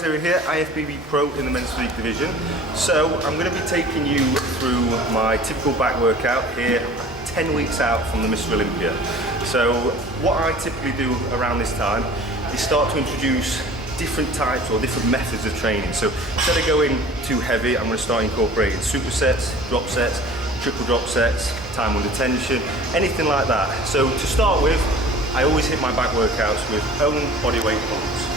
here, IFBB Pro in the men's physique division. So I'm going to be taking you through my typical back workout here, 10 weeks out from the Muscular Olympia. So what I typically do around this time is start to introduce different types or different methods of training. So instead of going too heavy, I'm going to start incorporating supersets, drop sets, triple drop sets, time under tension, anything like that. So to start with, I always hit my back workouts with own body weight pulls.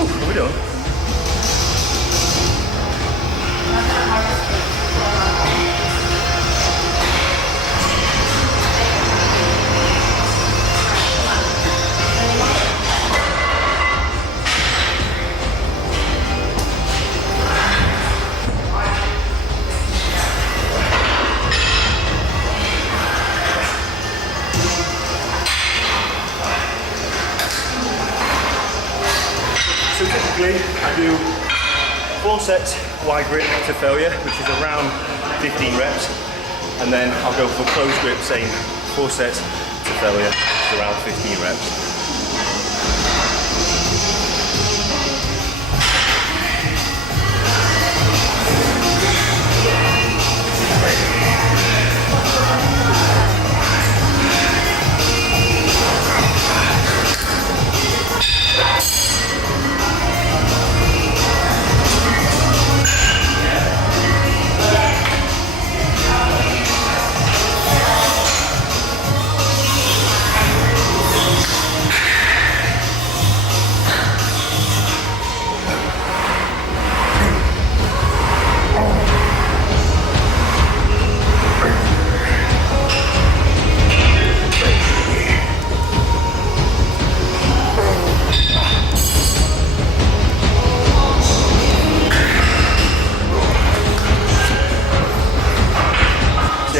Are we done? So typically I do 4 sets wide grip to failure, which is around 15 reps, and then I'll go for closed grip, saying 4 sets to failure, which is around 15 reps.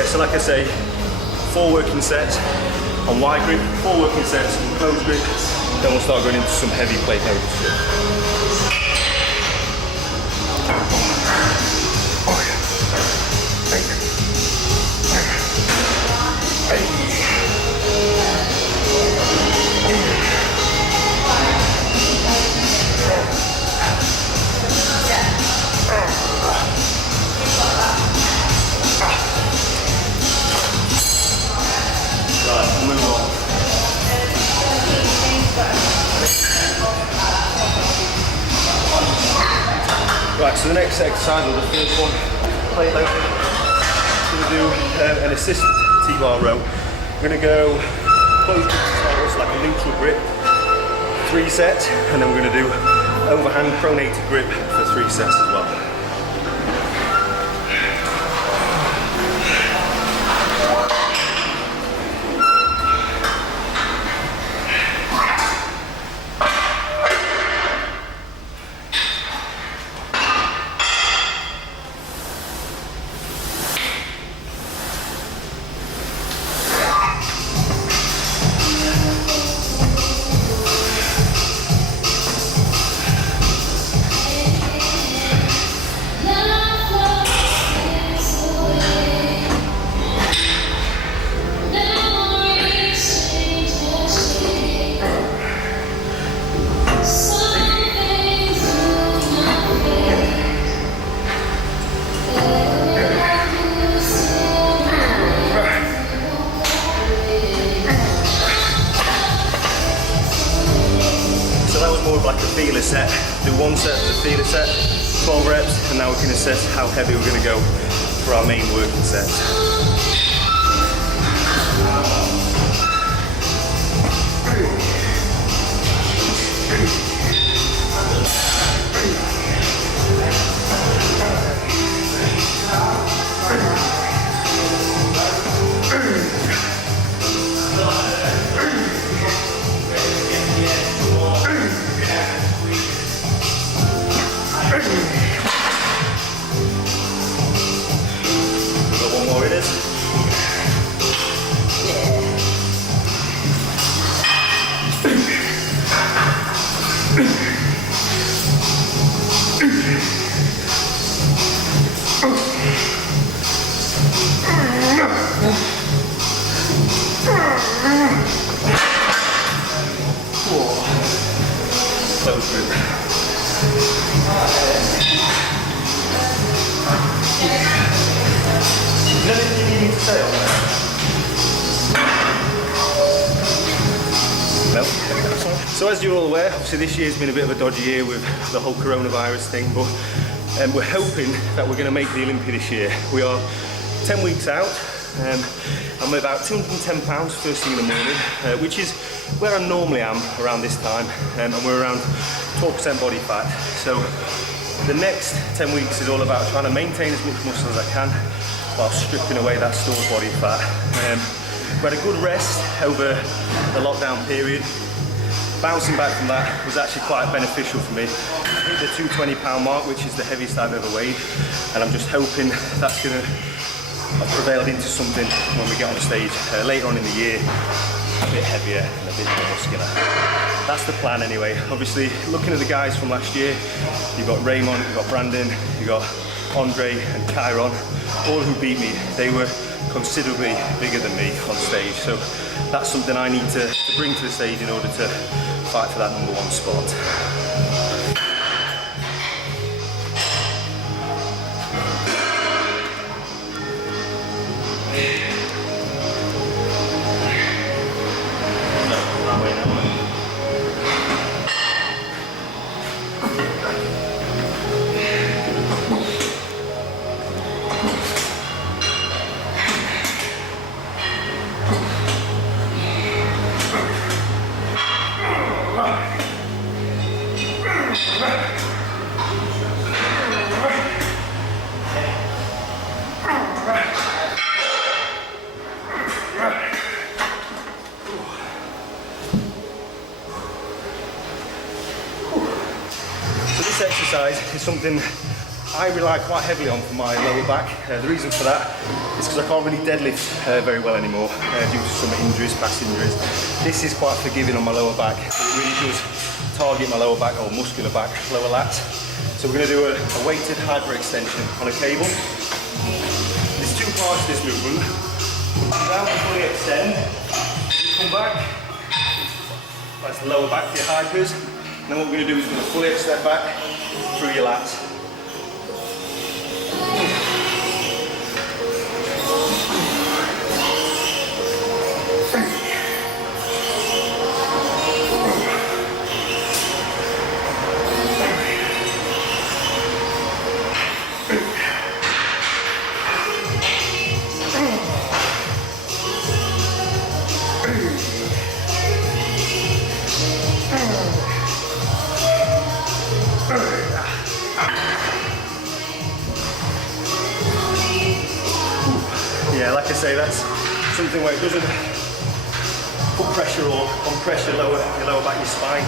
So like I say, 4 working sets on wide grip, 4 working sets on closed grip, then we'll start going into some heavy plate load stuff. Right, so the next exercise, or the first one, plate load, we're going to do an assisted T-bar row. We're going to go closed grip to start with, like a neutral grip, 3 sets, and then we're going to do overhand pronated grip for 3 sets as well. Like a feeler set. Do 1 set of the feeler set, 12 reps, and now we can assess how heavy we're going to go for our main working sets. So as you're all aware, obviously this year's been a bit of a dodgy year with the whole coronavirus thing, but we're hoping that we're going to make the Olympia this year. We are 10 weeks out. I'm about 210 pounds first thing in the morning, which is where I normally am around this time, and we're around 12% body fat. So the next 10 weeks is all about trying to maintain as much muscle as I can while stripping away that stored body fat. We had a good rest over the lockdown period. Bouncing back from that was actually quite beneficial for me. I hit the 220 pound mark, which is the heaviest I've ever weighed, and I'm just hoping that's going to have prevailed into something when we get on stage later on in the year, a bit heavier and a bit more muscular. That's the plan anyway. Obviously, looking at the guys from last year, you've got Raymond, you've got Brandon, you've got Andre and Chiron, all who beat me. They were considerably bigger than me on stage, so that's something I need to bring to the stage in order to fight for that #1 spot. This exercise is something I rely quite heavily on for my lower back. The reason for that is because I can't really deadlift very well anymore due to some injuries, past injuries. This is quite forgiving on my lower back. It really does target my lower back or muscular back, lower lats. So we're going to do a weighted hyperextension on a cable. There's two parts to this movement. Down to fully extend, you come back, that's the lower back for your hypers. And then what we're going to do is we're going to fully extend back through your lats. Yeah, like I say, that's something where it doesn't put pressure or compress your lower back, your spine,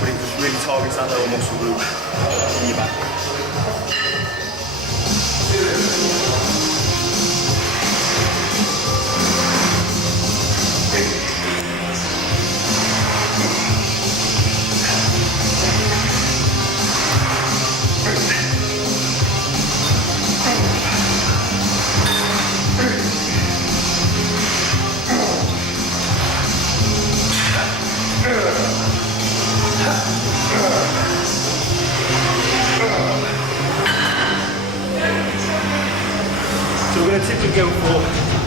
but it just really targets that lower muscle group in your back. So we're going to typically go for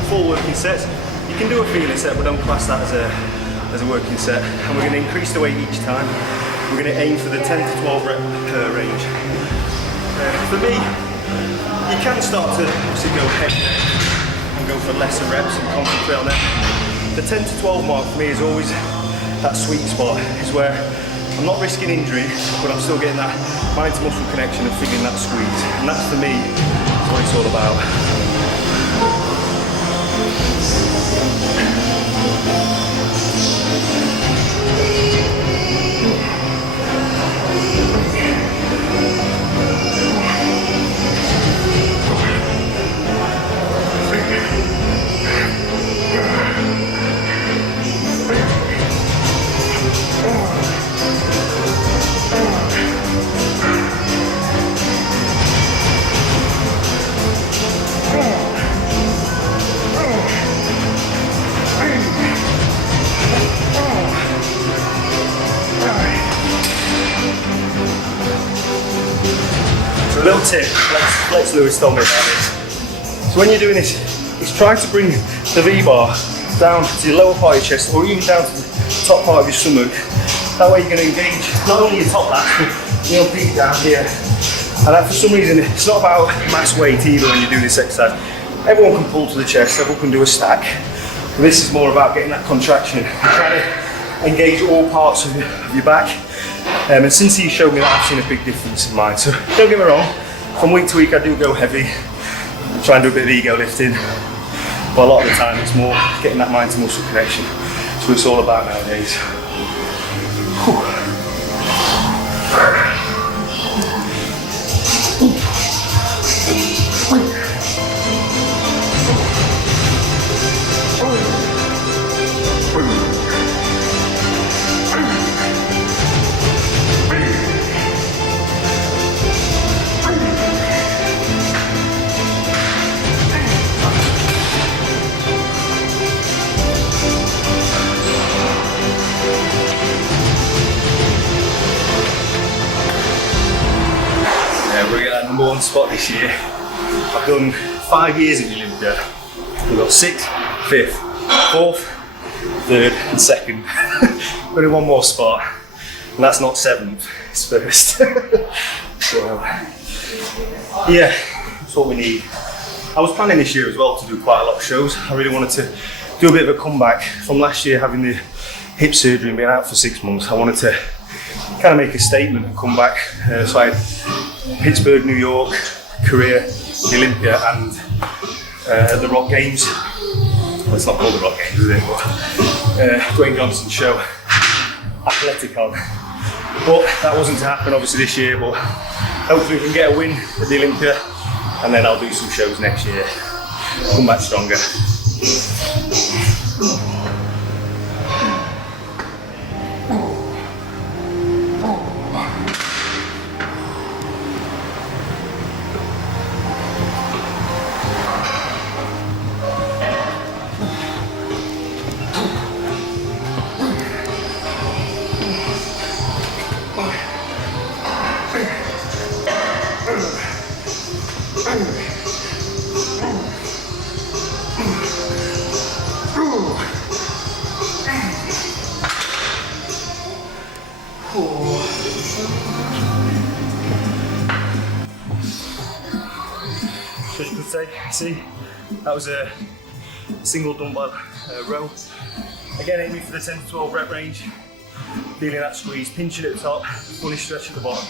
4 working sets. You can do a feeling set, but don't class that as a working set. And we're going to increase the weight each time. We're going to aim for the 10 to 12 rep per range. For me, you can start to obviously go heavier and go for lesser reps and concentrate on that. The 10 to 12 mark for me is always that sweet spot. Is where I'm not risking injury, but I'm still getting that mind to muscle connection and feeling that squeeze. And that for me is what it's all about. So a little tip, Lex Lewis told me about this. So when you're doing this is try to bring the V-bar down to your lower part of your chest or even down to the top part of your stomach. That way you're going to engage not only your top lats, but your peak down here. And that, for some reason, it's not about mass weight either when you do this exercise. Everyone can pull to the chest, everyone can do a stack. But this is more about getting that contraction. You're trying to engage all parts of your back. And since he showed me that, I've seen a big difference in mine. So don't get me wrong, from week to week I do go heavy, try and do a bit of ego lifting. But a lot of the time it's more getting that mind to muscle connection. That's what it's all about nowadays. Whew. We're at number one spot this year. I've done 5 years at Olympia. We've got 6th, 5th, 4th, 3rd and 2nd. Only one more spot, and that's not 7th, it's 1st. So, yeah, that's what we need. I was planning this year as well to do quite a lot of shows. I really wanted to do a bit of a comeback from last year, having the hip surgery and being out for 6 months. I wanted to kind of make a statement and come back. So I had Pittsburgh, New York, Korea, Olympia, and the Rock Games. Well, it's not called the Rock Games, is it? But Dwayne Johnson's show, Athleticon. But that wasn't to happen obviously this year, but hopefully we can get a win at the Olympia, and then I'll do some shows next year. Come back stronger. So as you can see, that was a single dumbbell row. Again, aiming for the 10 to 12 rep range. Feeling that squeeze, pinching at the top, fully stretch at the bottom.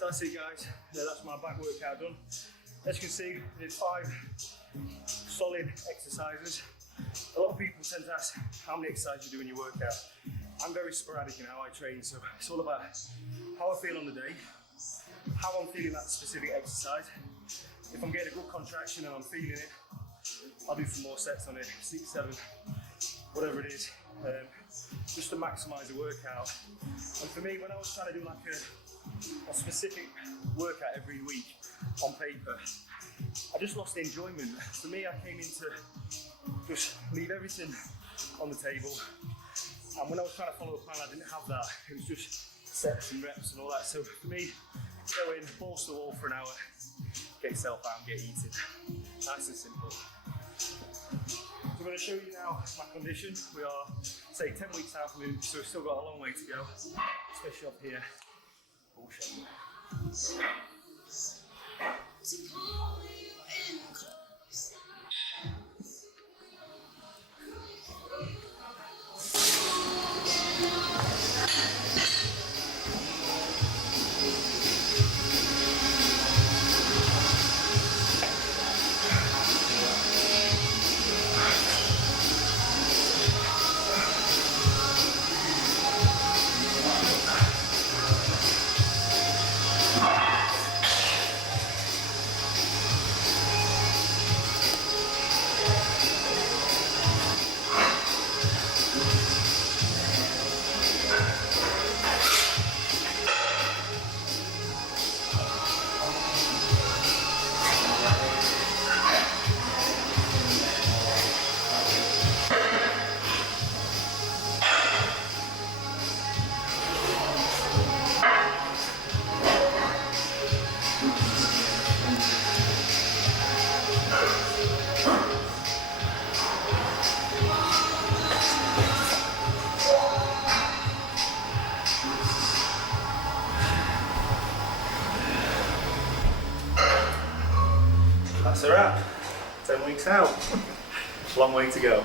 So that's it, guys. That's my back workout done. As you can see, we did 5 solid exercises. A lot of people tend to ask how many exercises you do in your workout. I'm very sporadic in how I train, so it's all about how I feel on the day, how I'm feeling that specific exercise. If I'm getting a good contraction and I'm feeling it, I'll do some more sets on it, 6, 7, whatever it is, just to maximise the workout. And for me, when I was trying to do like a specific workout every week on paper, I just lost the enjoyment. For me, I came in to just leave everything on the table. And when I was trying to follow a plan, I didn't have that. It was just sets and reps and all that. So for me, go in, balls to the wall for an hour, get yourself out and get eating. Nice and simple. So I'm going to show you now my condition. We are, say, 10 weeks out from it, so we've still got a long way to go, especially up here. Bullshit. that's a wrap. 10 weeks out. Long way to go.